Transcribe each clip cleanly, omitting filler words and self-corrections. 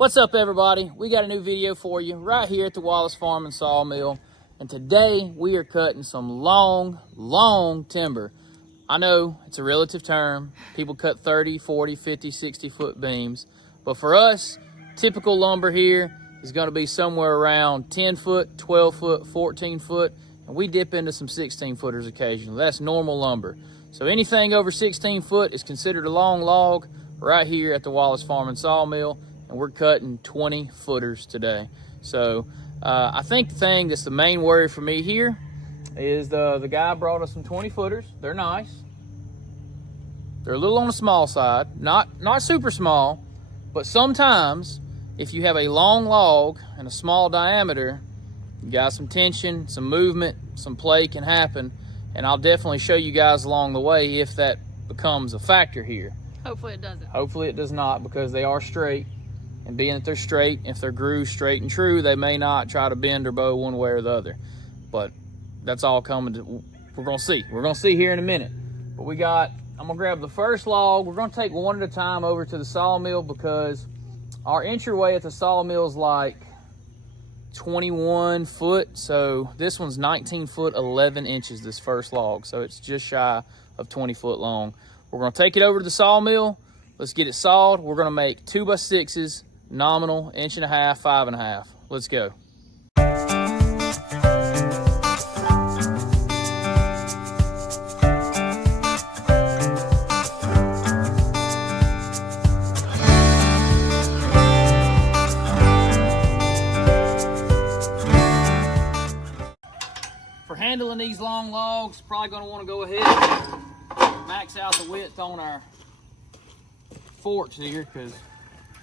What's up, everybody? We got a new video for you right here at the Wallace Farm and Sawmill, and today we are cutting some long timber. I know it's a relative term. People cut 30, 40, 50, 60 foot beams, but for us, typical lumber here is going to be somewhere around 10 foot, 12 foot, 14 foot, and we dip into some 16 footers occasionally. That's normal lumber. So anything over 16 foot is considered a long log right here at the Wallace Farm and Sawmill. And we're cutting 20 footers today. So I think the thing that's the main worry for me here is the guy brought us some 20 footers. They're nice. They're a little on the small side, not super small, but sometimes if you have a long log and a small diameter, you got some tension, some movement, some play can happen. And I'll definitely show you guys along the way if that becomes a factor here. Hopefully it doesn't. Hopefully it does not, because they are straight. And being that they're straight, if they're grooved straight and true, they may not try to bend or bow one way or the other. But that's all coming to, we're gonna see. We're gonna see here in a minute. But I'm gonna grab the first log. We're gonna take one at a time over to the sawmill because our entryway at the sawmill is like 21 foot. So this one's 19 foot, 11 inches, this first log. So it's just shy of 20 foot long. We're gonna take it over to the sawmill. Let's get it sawed. We're gonna make 2x6s. Nominal, 1.5 inches, 5.5 inches. Let's go. For handling these long logs, probably gonna wanna go ahead and max out the width on our forks here, because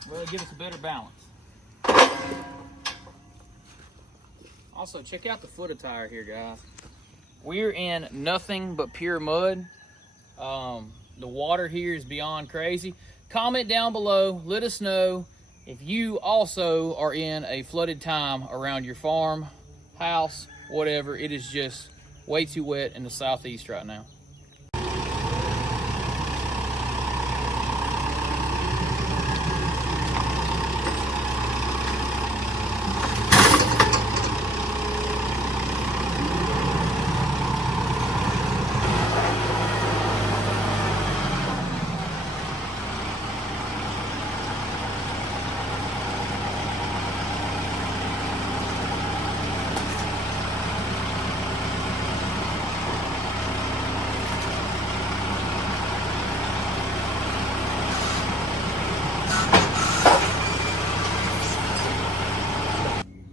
well, it'll give us a better balance. Also, check out the foot attire here, guys. We're in nothing but pure mud. The water here is beyond crazy. Comment down below, let us know if you also are in a flooded time around your farm, house, whatever. It is just way too wet in the southeast right now.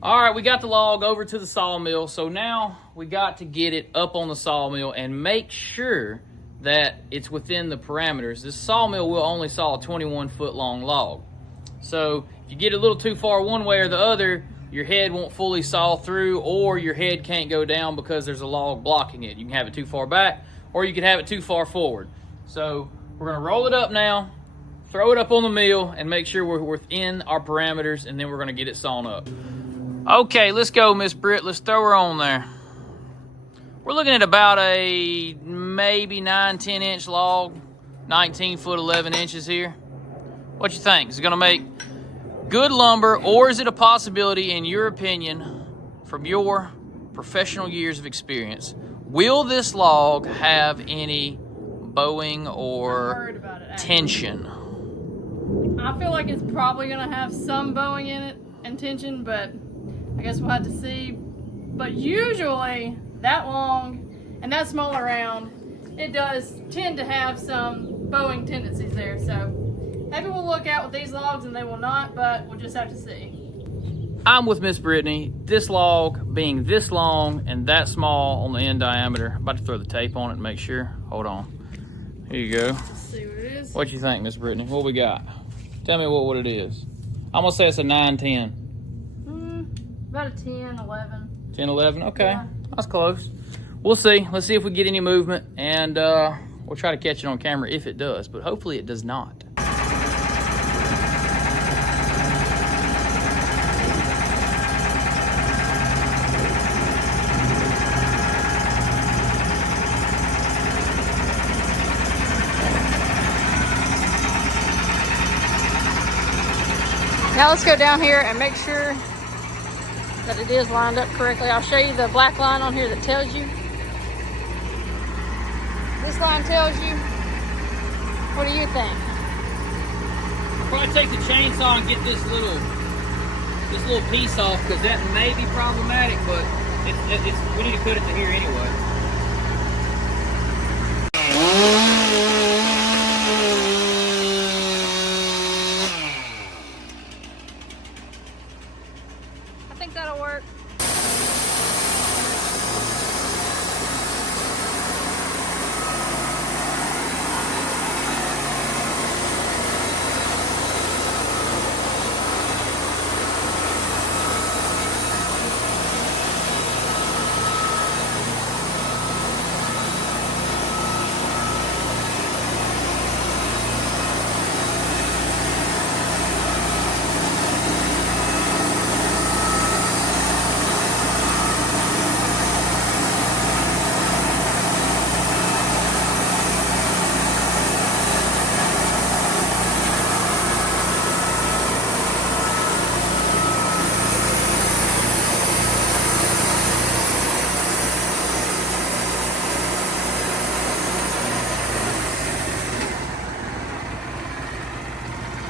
All right, we got the log over to the sawmill, so now we got to get it up on the sawmill and make sure that it's within the parameters. This sawmill will only saw a 21 foot long log. So if you get a little too far one way or the other, your head won't fully saw through, or your head can't go down because there's a log blocking it. You can have it too far back, or you can have it too far forward. So we're gonna roll it up now, throw it up on the mill, and make sure we're within our parameters, and then we're gonna get it sawn up. Okay, let's go, Miss Britt. Let's throw her on there. We're looking at about a maybe 9-10 inch log, 19 foot 11 inches here. What you think? Is it gonna make good lumber, or is it a possibility, in your opinion, from your professional years of experience, will this log have any bowing or tension? I feel like it's probably gonna have some bowing in it and tension, but I guess we'll have to see. But usually that long and that small around, it does tend to have some bowing tendencies there. So maybe we'll look out with these logs and they will not, but we'll just have to see. I'm with Miss Brittany. This log being this long and that small on the end diameter. I'm about to throw the tape on it and make sure. Hold on. Here you go. Let's see what it is. What you think, Miss Brittany? What we got? Tell me what it is. I'm gonna say it's a 9-10. About a 10, 11. 10, 11, okay. Yeah. That's close. We'll see. Let's see if we get any movement, and we'll try to catch it on camera if it does, but hopefully it does not. Now let's go down here and make sure that it is lined up correctly. I'll show you the black line on here that tells you. This line tells you. What do you think? I'll probably take the chainsaw and get this little piece off, because that may be problematic, but we need to cut it to here anyway. I think that'll work.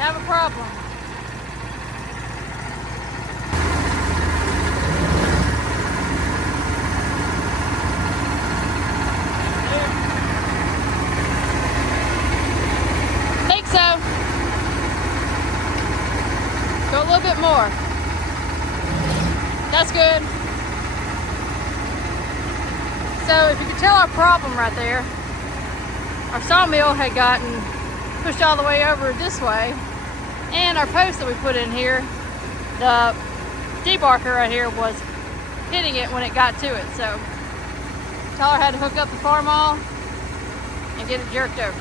Have a problem. Think so. Go a little bit more. That's good. So if you can tell our problem right there, our sawmill had gotten pushed all the way over this way, and our post that we put in here, the debarker right here was hitting it when it got to it. So Tyler had to hook up the farm maul and get it jerked over.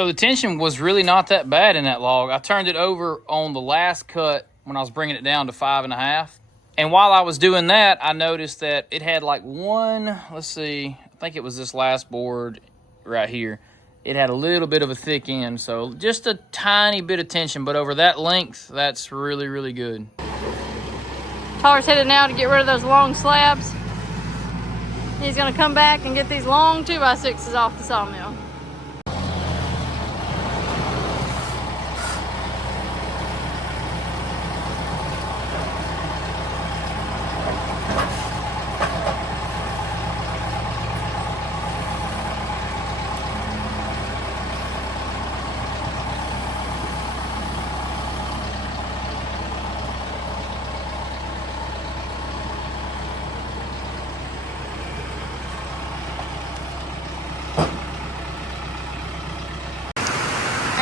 So the tension was really not that bad in that log. I turned it over on the last cut when I was bringing it down to 5.5. And while I was doing that, I noticed that it had like one, let's see, I think it was this last board right here. It had a little bit of a thick end, so just a tiny bit of tension, but over that length, that's really, really good. Tyler's headed now to get rid of those long slabs. He's gonna come back and get these long 2x6s off the sawmill.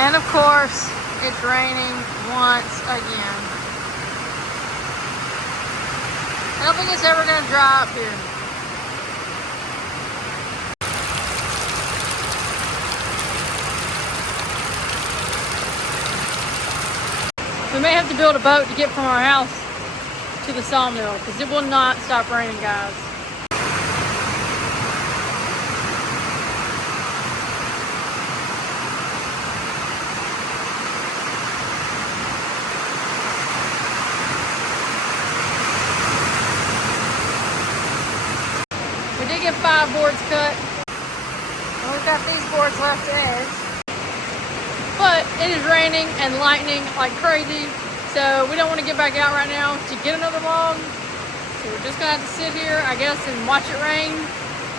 And of course, it's raining once again. I don't think it's ever gonna dry up here. We may have to build a boat to get from our house to the sawmill because it will not stop raining, guys. We did get 5 boards cut. And we've got these boards left to edge. But it is raining and lightning like crazy. So we don't want to get back out right now to get another log. So we're just gonna have to sit here, I guess, and watch it rain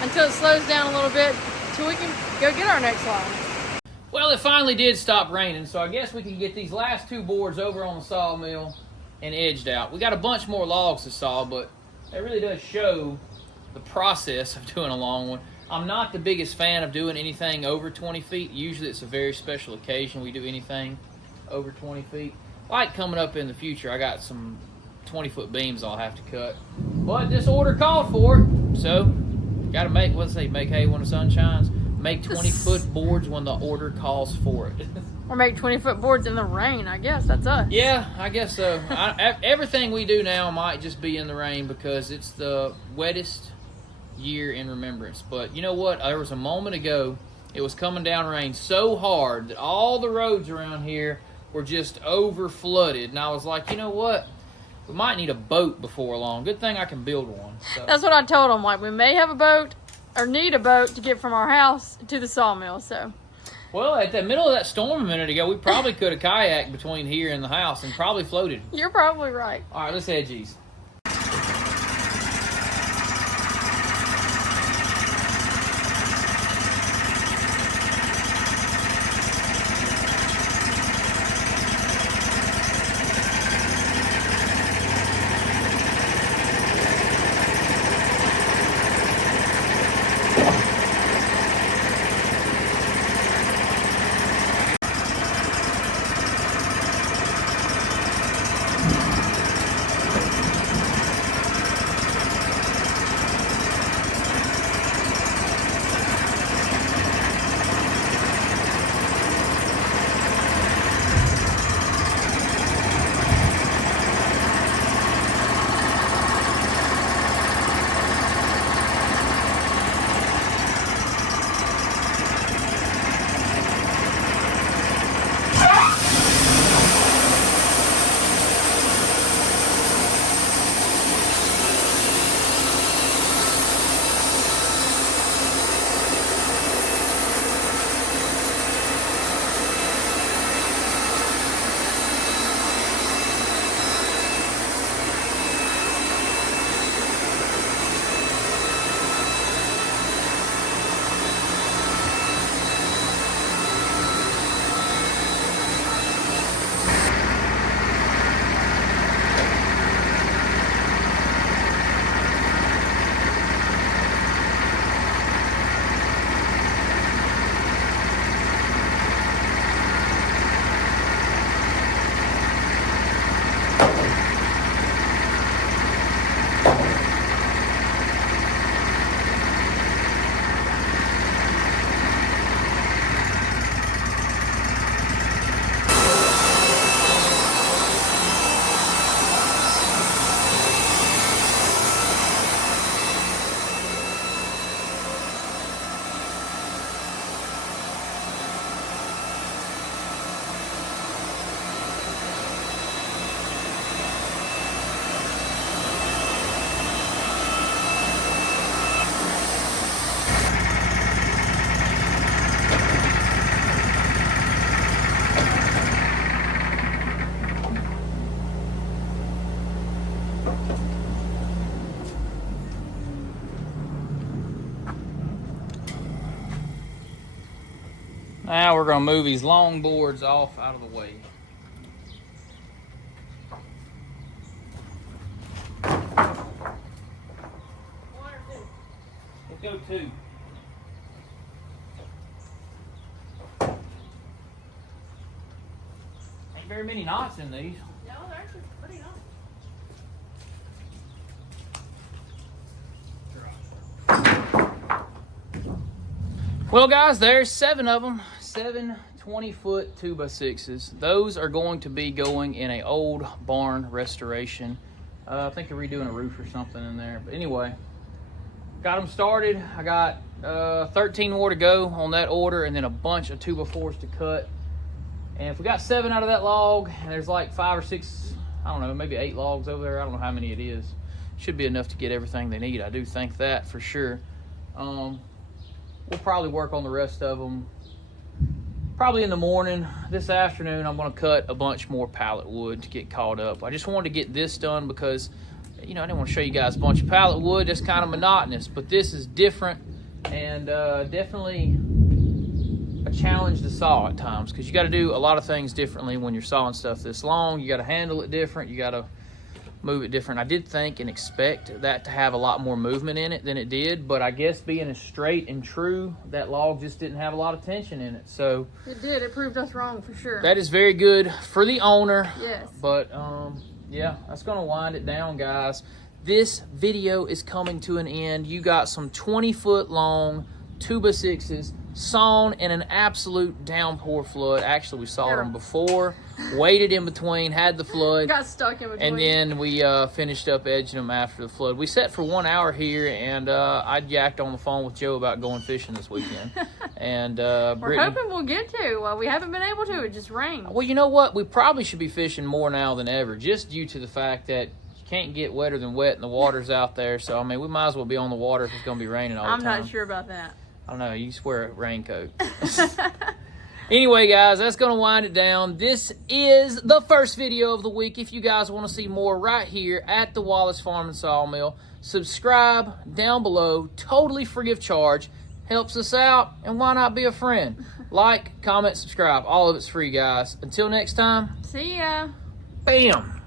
until it slows down a little bit till we can go get our next log. Well, it finally did stop raining, so I guess we can get these last 2 boards over on the sawmill and edged out. We got a bunch more logs to saw, but it really does show the process of doing a long one. I'm not the biggest fan of doing anything over 20 feet. Usually it's a very special occasion we do anything over 20 feet. Like coming up in the future, I got some 20-foot beams I'll have to cut. But this order called for it, so gotta make, what's it say, make hay when the sun shines? Make 20-foot boards when the order calls for it. Or make 20-foot boards in the rain, I guess. That's us. Yeah, I guess so. Everything we do now might just be in the rain because it's the wettest year in remembrance. But you know what? There was a moment ago, it was coming down rain so hard that all the roads around here were just over flooded. And I was like, you know what? We might need a boat before long. Good thing I can build one. So. That's what I told them. Like, we may have a boat or need a boat to get from our house to the sawmill, so. Well, at the middle of that storm a minute ago, we probably could have kayaked between here and the house and probably floated. You're probably right. All right, let's edge these. Now we're gonna move these long boards off out of the way. One or two? Let's go 2. Ain't very many knots in these. No, they're actually pretty nice. Well, guys, there's 7 of them. 7 20-foot 2x6s. Those are going to be going in an old barn restoration. I think they're redoing a roof or something in there. But anyway, got them started. I got 13 more to go on that order, and then a bunch of 2x4s to cut. And if we got 7 out of that log, and there's like 5 or 6, I don't know, maybe 8 logs over there. I don't know how many it is. Should be enough to get everything they need. I do think that for sure. We'll probably work on the rest of them probably in the morning. This afternoon, I'm going to cut a bunch more pallet wood to get caught up. I just wanted to get this done because, you know, I didn't want to show you guys a bunch of pallet wood. That's kind of monotonous, but this is different and definitely a challenge to saw at times because you got to do a lot of things differently when you're sawing stuff this long. You got to handle it different. You got to move it different. I did think and expect that to have a lot more movement in it than it did, but I guess being as straight and true, that log just didn't have a lot of tension in it. So It did. It proved us wrong for sure. that is very good for the owner. Yes. But yeah, that's gonna wind it down, guys. This video is coming to an end. You got some 20-foot long 2x6s sawn in an absolute downpour flood. Actually, we saw them before, waited in between, had the flood, Got stuck in between. and then we finished up edging them after the flood. We sat for 1 hour here, and I yacked on the phone with Joe about going fishing this weekend. And We're Brittany, hoping we'll get to. Well, we haven't been able to. It just rained. well, you know what? We probably should be fishing more now than ever, just due to the fact that you can't get wetter than wet, and the water's out there. So, I mean, we might as well be on the water if it's going to be raining all the time. I'm not sure about that. I don't know. You just wear a raincoat. Anyway, guys, that's going to wind it down. This is the first video of the week. If you guys want to see more right here at the Wallace Farm and Sawmill, subscribe down below. Totally free of charge. Helps us out, and why not be a friend? Like, comment, subscribe. All of it's free, guys. Until next time, See ya. bam.